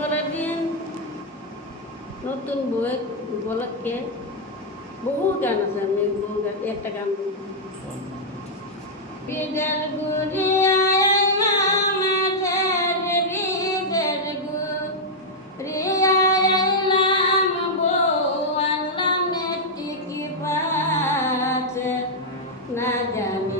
pengrajin nutun buat bolak ya. ke buku kan sama ibu kan ya tegang. Pidal gulia Najami